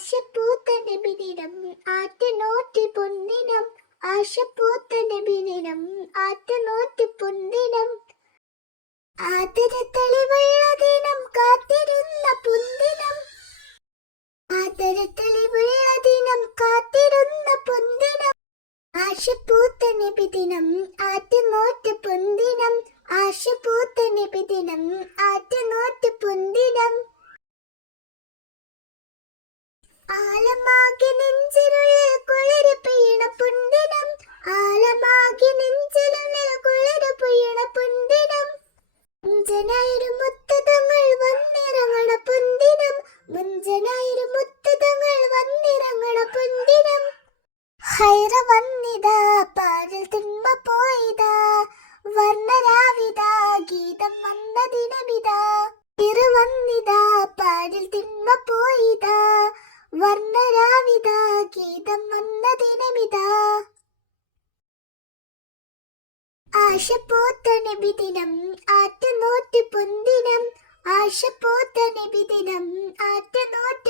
ആശപ്പൂത്ത നബിദിനം ആറ്റുനോറ്റ് പൊന്നിനം. ആശപ്പൂത്ത നബിദിനം ആറ്റുനോറ്റ് പൊന്നിനം. ആദരത്തെളിവുള്ള ദിനം കാത്തിരുന്ന പൊന്നിനം. ആദരത്തെളിവുള്ള ദിനം കാത്തിരുന്ന പൊന്നിനം. ആശപ്പൂത്ത നബിദിനം ആറ്റുനോറ്റ് പൊന്നിനം. ആശപ്പൂത്ത നബിദിനം ആറ്റുനോറ്റ് പൊന്നിനം. ആലമാകെ നെഞ്ചിനുള്ളിൽ കുളിര് പെയ്യണ പൊന്നിനം. ആലമാകെ നെഞ്ചിനുള്ളിൽ കുളിര് പെയ്യണ പൊന്നിനം. മുഞ്ചനായൊരു മുത്തതങ്ങൾ വന്നിറങ്ങണ പൊന്നിനം. മുഞ്ചനായൊരു മുത്തതങ്ങൾ വന്നിറങ്ങണ പൊന്നിനം. ഹൈറ വന്നിതാ പാരിൽ തിന്മ പോയിതാ. വർണ്ണരാവിതാ ഗീതം വന്ന ദിനമിതാ. ഇറ വന്നിതാ പാരിൽ തിന്മ പോയിതാ. വർണ്ണരാവിതാ ഗീതം വന്ന ദിനമിതാ. ആശപ്പൂത്ത നബിദിനം ആറ്റുനോറ്റ് പൊന്നിനം. ആശപ്പൂത്ത നബിദിനം ആറ്റുനോറ്റ്